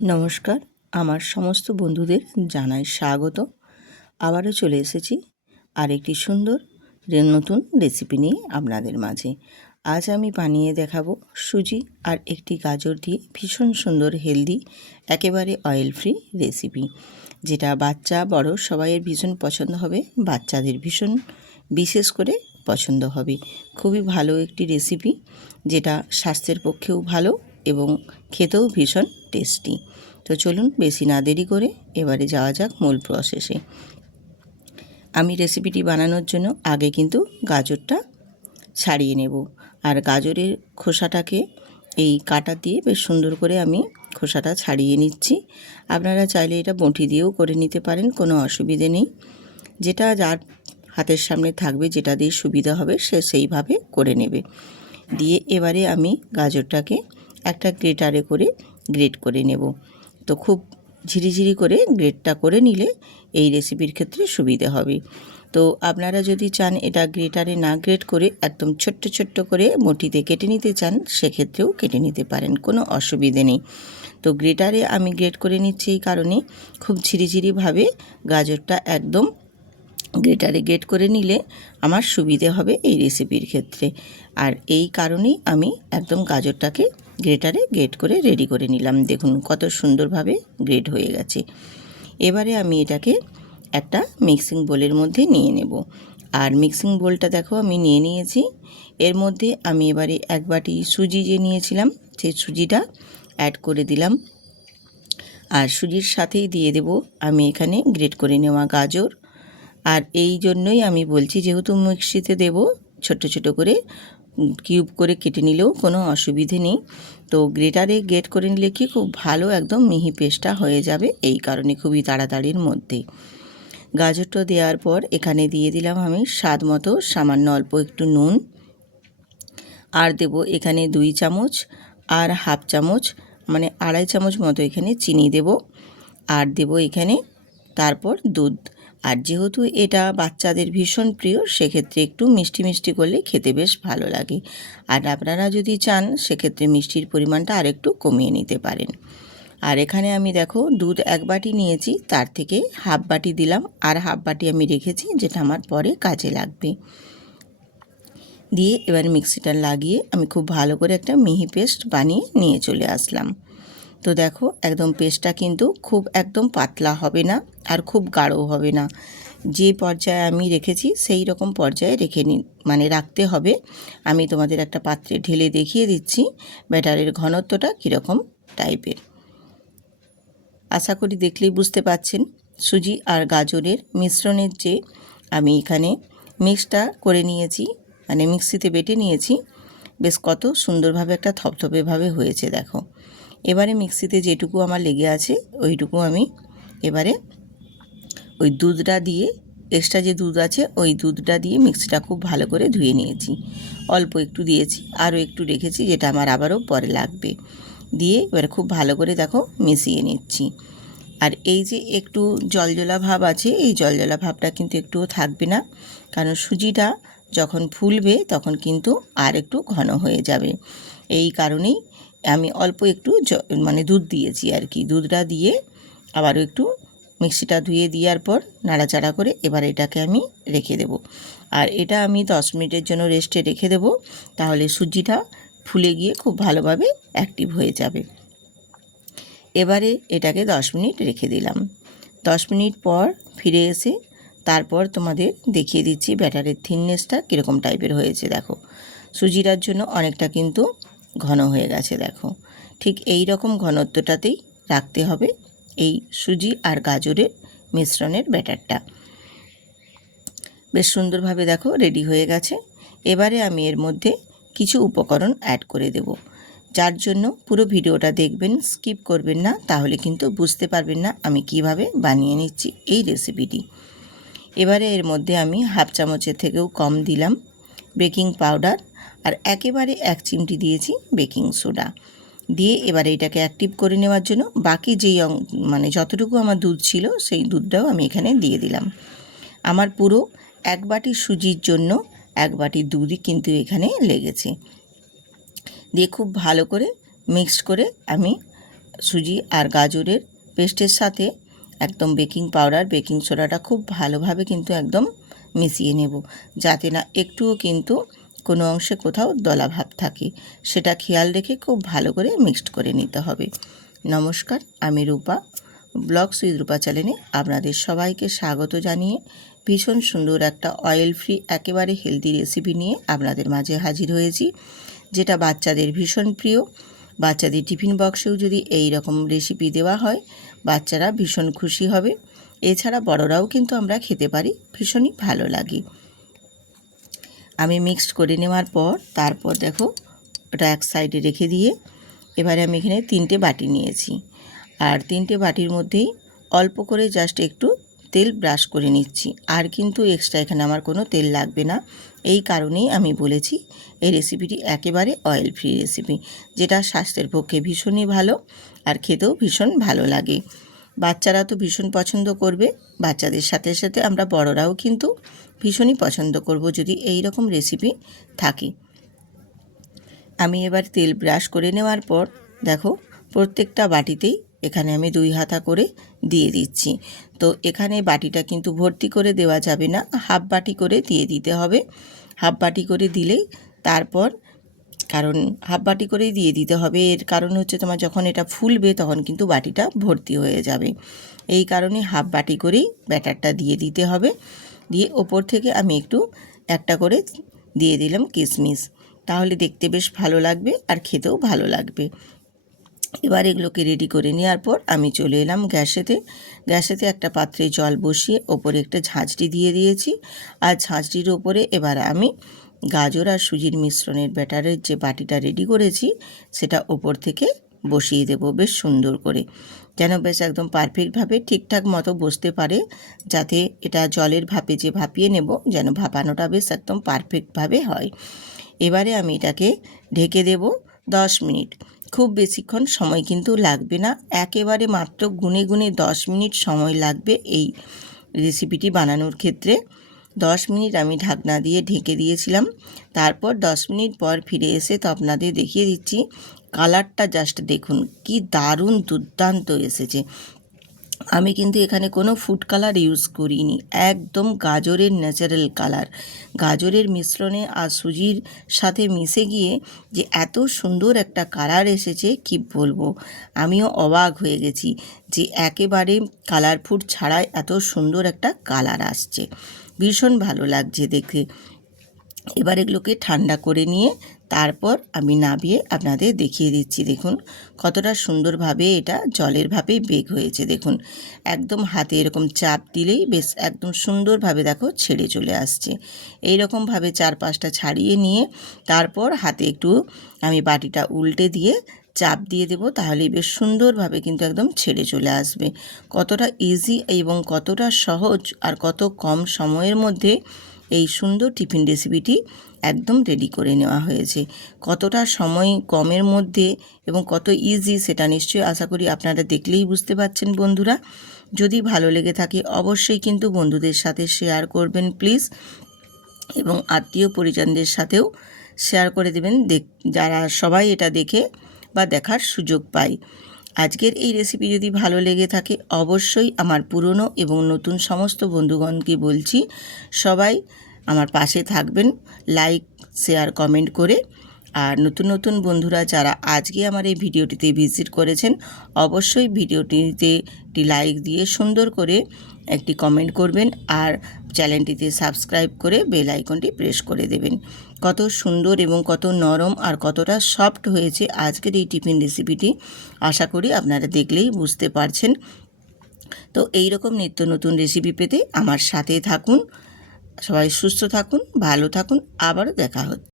নমস্কার, আমার সমস্ত বন্ধুদের জানাই স্বাগত। আবারও চলে এসেছি আরেকটি সুন্দর নতুন রেসিপি নিয়ে আপনাদের মাঝে। আজ আমি বানিয়ে দেখাবো সুজি আর একটি গাজর দিয়ে ভীষণ সুন্দর হেলদি একেবারে অয়েল ফ্রি রেসিপি, যেটা বাচ্চা বড় সবাইয়ের ভীষণ পছন্দ হবে, বাচ্চাদের ভীষণ বিশেষ করে পছন্দ হবে। খুবই ভালো একটি রেসিপি, যেটা স্বাস্থ্যের পক্ষেও ভালো এবং খেতেও ভীষণ টেস্টি। তো চলুন বেশি না দেরি করে এবারে যাওয়া যাক মূল প্রসেসে। আমি রেসিপিটি বানানোর জন্য আগে কিন্তু গাজরটা ছাড়িয়ে নেব, আর গাজরের খোসাটাকে এই কাঁটা দিয়ে বেশ সুন্দর করে আমি খোসাটা ছাড়িয়ে নিচ্ছি। আপনারা চাইলে এটা বঁটি দিয়েও করে নিতে পারেন, কোনো অসুবিধে নেই। যেটা যার হাতের সামনে থাকবে, যেটা দিয়ে সুবিধা হবে সে সেইভাবে করে নেবে। দিয়ে এবারে আমি গাজরটাকে একটা গ্রেটারে করে গ্রেট করে নেব। তো খুব ঝিরিঝিরি করে গ্রেটটা করে নিলে এই রেসিপির ক্ষেত্রে সুবিধে হবে। তো আপনারা যদি চান এটা গ্রেটারে না গ্রেট করে একদম ছোট্ট ছোট্ট করে মুঠিতে কেটে নিতে চান, সেক্ষেত্রেও কেটে নিতে পারেন, কোনো অসুবিধে নেই। তো গ্রেটারে আমি গ্রেট করে নিচ্ছি এই কারণে, খুব ঝিরিঝিরিভাবে গাজরটা একদম গ্রেটারে গ্রেট করে নিলে আমার সুবিধে হবে এই রেসিপির ক্ষেত্রে। আর এই কারণেই আমি একদম গাজরটাকে গ্রেটারে গ্রেট করে রেডি করে নিলাম। দেখুন কত সুন্দরভাবে গ্রেট হয়ে গেছে। এবারে আমি এটাকে একটা মিক্সিং বোলের মধ্যে নিয়ে নেব। আর মিক্সিং বোলটা দেখো আমি নিয়ে নিয়েছি। এর মধ্যে আমি এবারে এক বাটি সুজি যে নিয়েছিলাম সেই সুজিটা অ্যাড করে দিলাম। আর সুজির সাথেই দিয়ে দেব আমি এখানে গ্রেট করে নেওয়া গাজর। আর এই জন্যই আমি বলছি, যেহেতু মিক্সিতে দেব, ছোট ছোট করে কিউব করে কেটে নিলেও কোনো অসুবিধে নেই। তো গ্রেটারে গ্রেট করে নিলে কি খুব ভালো একদম মিহি পেস্টটা হয়ে যাবে, এই কারণে খুবই তাড়াতাড়ির মধ্যে। গাজরটা দেওয়ার পর এখানে দিয়ে দিলাম আমি স্বাদ মতো সামান্য অল্প একটু নুন, আর দেব এখানে 2 চামচ আর হাফ চামচ মানে 2.5 চামচ মতো এখানে চিনি দেব, আর দেব এখানে তারপর দুধ। আর যেহেতু এটা বাচ্চাদের ভীষণ প্রিয়, সেক্ষেত্রে একটু মিষ্টি মিষ্টি করলে খেতে বেশ ভালো লাগে। আর আপনারা যদি চান সেক্ষেত্রে মিষ্টির পরিমাণটা আরেকটু কমিয়ে নিতে পারেন। আর এখানে আমি দেখো দুধ 1 বাটি নিয়েছি, তার থেকে হাফ বাটি দিলাম, আর হাফ বাটি আমি রেখেছি যেটা আমার পরে কাজে লাগবে। দিয়ে এবার মিক্সিটা লাগিয়ে আমি খুব ভালো করে একটা মিহি পেস্ট বানিয়ে নিয়ে চলে আসলাম। তো দেখো একদম পেস্টটা কিন্তু খুব একদম পাতলা হবে না আর খুব গাঢ়ও হবে না, যে পর্যায়ে আমি রেখেছি সেই রকম পর্যায়ে রাখতে হবে। আমি তোমাদের একটা পাত্রে ঢেলে দেখিয়ে দিচ্ছি ব্যাটারের ঘনত্বটা কীরকম টাইপের। আশা করি দেখলেই বুঝতে পাচ্ছেন সুজি আর গাজরের মিশ্রণের যে আমি এখানে মিক্সটা করে নিয়েছি, মানে মিক্সিতে বেটে নিয়েছি, বেশ কত সুন্দরভাবে একটা থপথপেভাবে হয়েছে দেখো। এবারে মিক্সিতে যেটুকু আমার লেগে আছে ওইটুকু আমি এবারে ওই দুধটা দিয়ে, এক্সট্রা যে দুধ আছে ওই দুধটা দিয়ে মিক্সিটা খুব ভালো করে ধুয়ে নিয়েছি। অল্প একটু দিয়েছি, আরও একটু রেখেছি যেটা আমার আবারও পরে লাগবে। দিয়ে এবারে খুব ভালো করে দেখো মিশিয়ে নিচ্ছি। আর এই যে একটু জলজলা ভাব আছে, এই জলজলা ভাবটা কিন্তু একটুও থাকবে না, কারণ সুজিটা যখন ফুলবে তখন কিন্তু আর একটু ঘন হয়ে যাবে। এই কারণেই আমি অল্প একটু দুধ দিয়েছি আর কি। দুধটা দিয়ে আবারও একটু মিক্সিটা ধুয়ে দেওয়ার পর নাড়াচাড়া করে এবার এটাকে আমি রেখে দেব। আর এটা আমি 10 মিনিটের জন্য রেস্টে রেখে দেব, তাহলে সুজিটা ফুলে গিয়ে খুব ভালোভাবে অ্যাক্টিভ হয়ে যাবে। এবারে এটাকে 10 মিনিট রেখে দিলাম। 10 মিনিট পর ফিরে এসে তারপর তোমাদের দেখিয়ে দিচ্ছি ব্যাটারের থিননেসটা কীরকম টাইপের হয়েছে। দেখো সুজিটার জন্য অনেকটা কিন্তু ঘন হয়ে গেছে। দেখো ঠিক এই রকম ঘনত্বটাতেই রাখতে হবে এই সুজি আর গাজরের মিশ্রণের ব্যাটারটা। বেশ সুন্দরভাবে দেখো রেডি হয়ে গেছে। এবারে আমি এর মধ্যে কিছু উপকরণ অ্যাড করে দেব, যার জন্য পুরো ভিডিওটা দেখবেন, স্কিপ করবেন না, তাহলে কিন্তু বুঝতে পারবেন না আমি কিভাবে বানিয়ে নিচ্ছি এই রেসিপিটি। এবারে এর মধ্যে আমি হাফ চামচের থেকেও কম দিলাম বেকিং পাউডার, আর একেবারে 1 চিমটি দিয়েছি বেকিং সোডা। দিয়ে এবারে এটাকে অ্যাক্টিভ করে নেওয়ার জন্য বাকি যেই যতটুকু আমার দুধ ছিল সেই দুধটাও আমি এখানে দিয়ে দিলাম। আমার পুরো 1 বাটি সুজির জন্য 1 বাটি দুধই কিন্তু এখানে লেগেছে। দিয়ে খুব ভালো করে মিক্সড করে আমি সুজি আর গাজরের পেস্টের সাথে একদম বেকিং পাউডার, বেকিং সোডাটা খুব ভালোভাবে কিন্তু একদম মিশিয়ে নেব, যাতে না একটুও কিন্তু কোনো অংশে কোথাও দলা ভাব থাকে, সেটা খেয়াল রেখে খুব ভালো করে মিক্সড করে নিতে হবে। নমস্কার, আমি রূপা, ব্লগস উইথ রূপা চ্যানেলে আপনাদের সবাইকে স্বাগত জানিয়ে ভীষণ সুন্দর একটা অয়েল ফ্রি একেবারে হেলদি রেসিপি নিয়ে আপনাদের মাঝে হাজির হয়েছি, যেটা বাচ্চাদের ভীষণ প্রিয়। বাচ্চাদের টিফিন বক্সেও যদি এই রকম রেসিপি দেওয়া হয়, বাচ্চারা ভীষণ খুশি হবে। এছাড়া বড়রাও কিন্তু আমরা খেতে পারি, ভীষণই ভালো লাগে। আমি মিক্সড করে নেওয়ার পর তারপর দেখো ওটা এক সাইডে রেখে দিয়ে এবারে আমি এখানে 3টে বাটি নিয়েছি, আর 3টে বাটির মধ্যেই অল্প করে জাস্ট একটু তেল ব্রাশ করে নিচ্ছি। আর কিন্তু এক্সট্রা এখানে আমার কোনো তেল লাগবে না। এই কারণেই আমি বলেছি এই রেসিপিটি একেবারে অয়েল ফ্রি রেসিপি, যেটা স্বাস্থ্যের পক্ষে ভীষণই ভালো আর খেতেও ভীষণ ভালো লাগে। বাচ্চারা তো ভীষণ পছন্দ করবে, বাচ্চাদের সাথে সাথে আমরা বড়রাও কিন্তু ভীষণই পছন্দ করব যদি এই রকম রেসিপি থাকে। আমি এবার তেল ব্রাশ করে নেওয়ার পর দেখো প্রত্যেকটা বাটিতেই এখানে আমি 2 হাতা করে দিয়ে দিচ্ছি। তো এখানে বাটিটা কিন্তু ভর্তি করে দেওয়া যাবে না, হাফ বাটি করে দিয়ে দিতে হবে। হাফ বাটি করে দিলেই তারপর, কারণ হাফ বাটি করেই দিয়ে দিতে হবে, এর কারণ হচ্ছে তোমার যখন এটা ফুলবে তখন কিন্তু বাটিটা ভর্তি হয়ে যাবে। এই কারণে হাফ বাটি করেই ব্যাটারটা দিয়ে দিতে হবে। দিয়ে ওপর থেকে আমি একটু একটা করে দিয়ে দিলাম কিশমিশ, তাহলে দেখতে বেশ ভালো লাগবে আর খেতেও ভালো লাগবে। এবার এগুলোকে রেডি করে নেওয়ার পর আমি চলে এলাম গ্যাসেতে একটা পাত্রে জল বসিয়ে ওপরে একটা ঝাঁঝরি দিয়ে দিয়েছি। আর ঝাঁঝরির ওপরে এবার আমি গাজর আর সুজির মিশ্রণের ব্যাটারের যে বাটিটা রেডি করেছি সেটা ওপর থেকে বসিয়ে দেব বেশ সুন্দর করে, যেন বেশ একদম পারফেক্টভাবে ঠিকঠাক মতো বসতে পারে, যাতে এটা জলের ভাপে যে ভাপিয়ে নেব যেন ভাপানোটা বেশ একদম পারফেক্টভাবে হয়। এবারে আমি এটাকে ঢেকে দেব 10 মিনিট। খুব বেশিক্ষণ সময় কিন্তু লাগবে না, একেবারে মাত্র গুনে গুনে 10 মিনিট সময় লাগবে এই রেসিপিটি বানানোর ক্ষেত্রে। 10 মিনিট আমি ঢাকনা দিয়ে ঢেকে দিয়েছিলাম। তারপর 10 মিনিট পর ফিরে এসে তো আপনাদের দেখিয়ে দিচ্ছি। কালারটা জাস্ট দেখুন কি দারুণ দুর্দান্ত এসেছে। আমি কিন্তু এখানে কোনো ফুড কালার ইউজ করিনি, একদম গাজরের ন্যাচারাল কালার। গাজরের মিশ্রণে আর সুজির সাথে মিশে গিয়ে যে এত সুন্দর একটা কালার এসেছে কি বলবো, আমিও অবাক হয়ে গেছি যে একেবারে কালার ফুড ছাড়াই এত সুন্দর একটা কালার আসছে, ভীষণ ভালো লাগছে দেখে। এবার এগুলোকে ঠান্ডা করে নিয়ে তারপর আমি নামিয়ে আপনাদের দেখিয়ে দিচ্ছি। দেখুন কতটা সুন্দরভাবে এটা জলের ভাপে বেক হয়েছে। দেখুন একদম হাতে এরকম চাপ দিলেই বেশ একদম সুন্দরভাবে দেখো ছেড়ে চলে আসছে। এই রকমভাবে 4-5টা ছাড়িয়ে নিয়ে তারপর হাতে একটু আমি বাটিটা উল্টে দিয়ে চাপ দিয়ে দেব, তাহলেই বেশ সুন্দরভাবে কিন্তু একদম ছেড়ে চলে আসবে। কতটা ইজি এবং কতটা সহজ আর কত কম সময়ের মধ্যে এই সুন্দর টিফিন রেসিপিটি একদম রেডি করে নেওয়া হয়েছে। কতটা সময় কমের মধ্যে এবং কত ইজি সেটা নিশ্চয়ই আশা করি আপনারা দেখলেই বুঝতে পারছেন বন্ধুরা। যদি ভালো লেগে থাকে অবশ্যই কিন্তু বন্ধুদের সাথে শেয়ার করবেন প্লিজ, এবং আত্মীয় পরিজনদের সাথেও শেয়ার করে দেবেন, যারা সবাই এটা দেখে বা দেখার সুযোগ পায়। আজকের এই রেসিপি যদি ভালো লেগে থাকে অবশ্যই আমার পুরনো এবং নতুন সমস্ত বন্ধুগণকে বলছি সবাই আমার পাশে থাকবেন, লাইক শেয়ার কমেন্ট করে। আর নতুন নতুন বন্ধুরা যারা আজকে আমার এই ভিডিওটিতে ভিজিট করেছেন অবশ্যই ভিডিওটিতে একটি লাইক দিয়ে সুন্দর করে একটি কমেন্ট করবেন, আর চ্যানেলটিতে সাবস্ক্রাইব করে বেল আইকনটি প্রেস করে দেবেন। কত সুন্দর এবং কত নরম আর কতটা সফট হয়েছে আজকের এই টিফিন রেসিপিটি, আশা করি আপনারা দেখলেই বুঝতে পারছেন। তো এই রকম নিত্য নতুন রেসিপি পেতে আমার সাথে থাকুন। সবাই সুস্থ থাকুন, ভালো থাকুন, আবারও দেখা হচ্ছে।